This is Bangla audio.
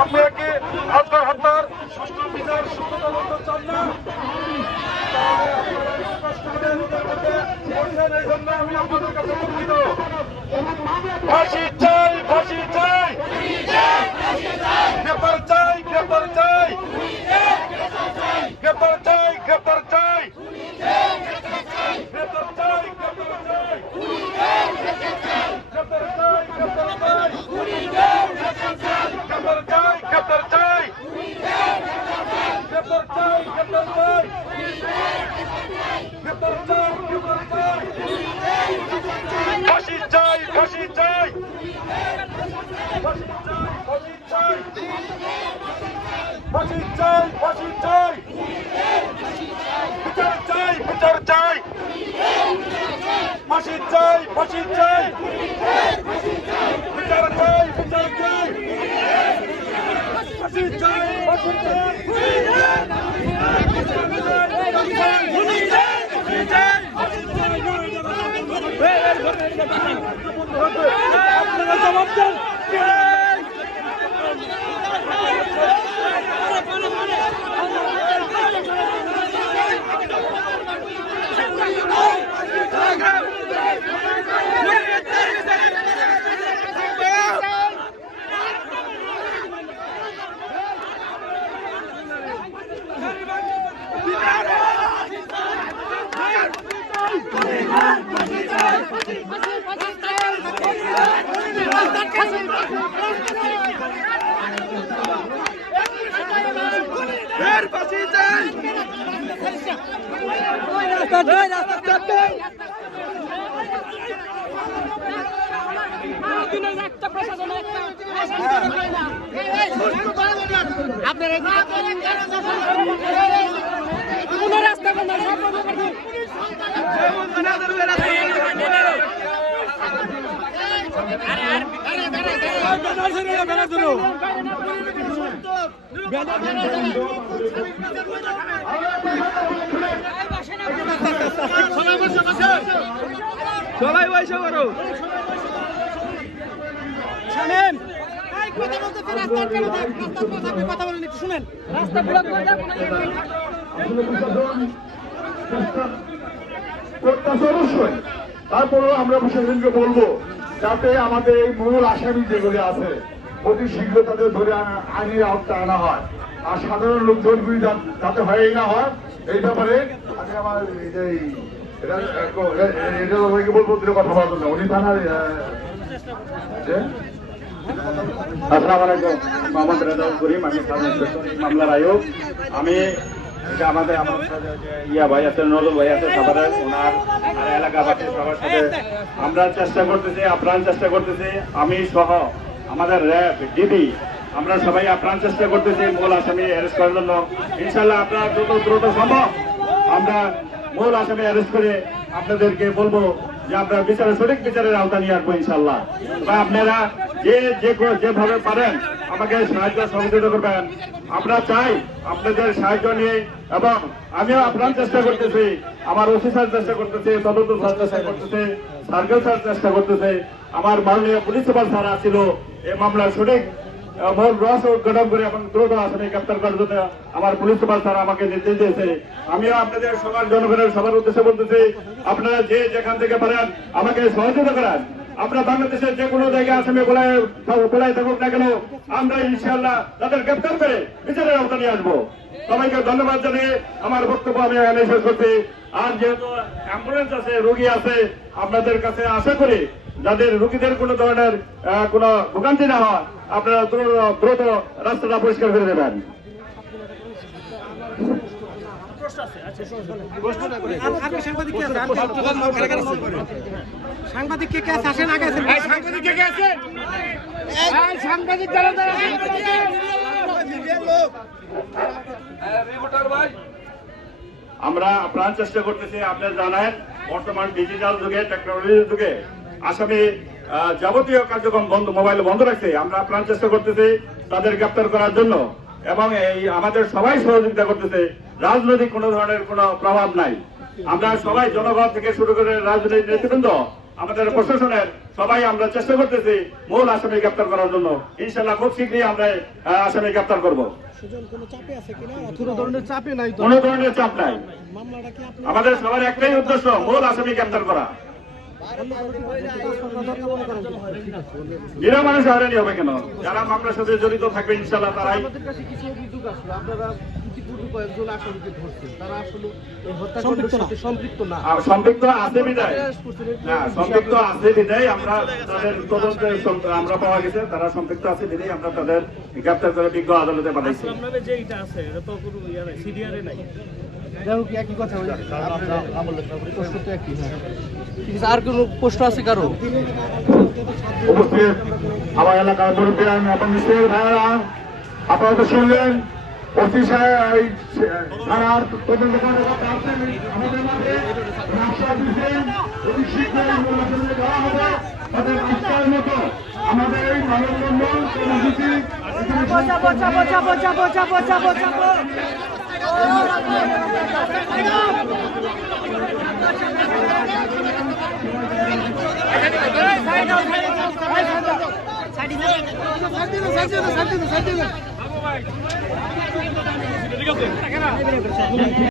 আপনারা কি আজকের হত্যার সুষ্ঠু বিচার সুষ্ঠু তদন্ত চান না? এই জন্য আমি আপনাদের কাছে দুঃখিত। ফাঁসি চাই, ফাঁসি চাই, গ্রেপ্তার চাই, গ্রেপ্তার চাই, গ্রেপ্তার চাই, গ্রেপ্তার চাই, গ্রেপ্তার চাই, গ্রেপ্তার চাই, গ্রেপ্তার চাই, গ্রেপ্তার চাই, গ্রেপ্তার চাই, গ্রেপ্তার চাই, গ্রেপ্তার চাই, গ্রেপ্তার চাই, গ্রেপ্তার চাই, ফাঁসি চাই, ফাঁসি চাই, ফাঁসি চাই, ফাঁসি চাই, ফাঁসি চাই, বিচার চাই, বিচার চাই, ফাঁসি চাই, ফাঁসি চাই, বিচার চাই, বিচার চাই, ফাঁসি চাই, ফাঁসি চাই, আপনারা জবাব দেন। সবাই বসে করো শুনেন কথা বলেন একটু শুনেন রাস্তা ব্লক করে দেন অবশ্যই। তারপরেও আমরা প্রশাসনকে বলবো যাতে আমাদের এই মূল আসামি যেগুলি আছে অতি শীঘ্র তাদের ধরে আইনের আওতায় আনা হয়, আর সাধারণ লোকজনগুলি যাতে হয়েই না হয় এই ব্যাপারে আমি আমার বলবো কথা বলার জন্য উনি থানার আসসালামু আলাইকুম, মোহাম্মদ রেজাউল করিম, আমি মামলার আয়োগ। আমি আমাদের আমার ইয়া ভাই আছে, নজর ভাই আছে, সবার ওনার আর এলাকাবাসী সবার সাথে আমরা চেষ্টা করতেছি, আপ্রাণ চেষ্টা করতেছি, আমি সহ আমাদের র্যাব ডিবি আমরা সবাই আপ্রাণ চেষ্টা করতেছি মূল আসামি অ্যারেস্ট করার জন্য। ইনশাল্লাহ আপনারা যত দ্রুত সম্ভব আমরা মূল আসামি অ্যারেস্ট করে আপনাদেরকে বলবো যে আমরা বিচারের সঠিক বিচারের আওতা নিয়ে আসবো ইনশাল্লাহ। বা আপনারা যেভাবে পারেন আমাকে সাহায্য সহযোগিতা করবেন। আমরা চাই আপনাদের সাহায্য নিয়ে, এবং আমিও আপ্রাণ চেষ্টা করতেছি, আমার ওসি স্যার চেষ্টা করতেছে, তদন্ত স্যার চেষ্টা করতেছে, সার্কেল স্যার চেষ্টা করতেছে, আমার মাননীয় পুলিশ সুপার স্যার আসছিল এই মামলার সঠিক মূল রহস্য উদ্ঘাটন করে এবং দ্রুত আসামি গ্রেপ্তার করার জন্য আমার পুলিশ সুপার স্যার আমাকে নির্দেশ দিয়েছে। আমিও আপনাদের সবার জনগণের সবার উদ্দেশ্যে বলতেছি, আপনারা যে যেখান থেকে পারেন আমাকে সহযোগিতা করেন। আমরা বাংলাদেশের যে কোনো জায়গায় আসামি গোলায় থাকুক না কেন আমরা ইনশাআল্লাহ তাদের গ্রেপ্তার করে বিচারের আওতা নিয়ে আসবো। সবাইকে ধন্যবাদ জানিয়ে আমার বক্তব্য আমি এখানে শেষ করছি। আর যেহেতু অ্যাম্বুলেন্স আছে, রোগী আছে, আপনাদের কাছে আশা করি যাদের রোগীদের কোনো ধরনের কোনো ভোগান্তি না হয় আপনারা দ্রুত রাস্তাটা পরিষ্কার করে দেবেন। সাংবাদিক কে আছে আসেন আগে আসেন সাংবাদিক কে আছে সাংবাদিক আমরা প্রাণ চেষ্টা করতেছি। আপনারা জানেন বর্তমান ডিজিটাল যুগে, টেকনোলজির যুগে আসামি যাবতীয় কার্যক্রম মোবাইল বন্ধ রাখছে। আমরা প্রাণ চেষ্টা করতেছি তাদের গ্রেপ্তার করার জন্য, এবং এই আমাদের সবাই সহযোগিতা করতেছে। রাজনৈতিক কোনো ধরনের কোনো প্রভাব নাই। আমরা সবাই জনগণ থেকে শুরু করে রাজনৈতিক নেতৃবৃন্দ আমাদের প্রশাসনের সবাই আমরা চেষ্টা করতেছি মূল আসামি গ্রেপ্তার করার জন্য। ইনশাল্লাহ খুব শীঘ্রই আমরা আসামি গ্রেপ্তার করবো। কোনো ধরনের চাপে নাই তো? কোনো ধরনের চাপ নাই, আমাদের সবার একটাই উদ্দেশ্য মূল আসামি গ্রেপ্তার করা। নিরীহ মানুষ হয়রানি হবে কেন? যারা মামলার সাথে জড়িত থাকবে ইনশাল্লাহ তারাই। আমাদের কাছে কিছু অভিযোগ আসলো, আপনারা ইতিপূর্বে কয়েকজন আসামিকে ধরছেন, তারা আসলে এই হত্যাকাণ্ডের সাথে সম্পৃক্ত না। সম্পৃক্ত আছে বিদায় না, সম্পৃক্ত আছে বিদায় আমরা তাদের তদন্তে আমরা পাওয়া গেছে তারা সম্পৃক্ত আছে বিদায় আমরা তাদের গ্রেপ্তার করে বিজ্ঞ আদালতে পাঠাইছি। আপনাদের যে এটা আছে এটা তো কোনো সিডিআরে নাই। যাই হোক, একই কথা, প্রশ্ন তো একই। ঠিক আছে, আর কোনো প্রশ্ন আছে কারো? উপস্থিত আমার এলাকার মুরব্বীরান এবং মিস্ত্রির ভাইয়েরা, আপনারা তো শুনলেন ওসি সাহেব থানার তদন্ত কর্মকর্তা আছেন আমাদের মাঝে, আশ্বাস দিচ্ছেন অতি শীঘ্রই মূল আসামি দেওয়া হবে। তাদের আস্থার মতো আমাদের এই মানববন্ধন কর্মসূচি ঠিক আছে।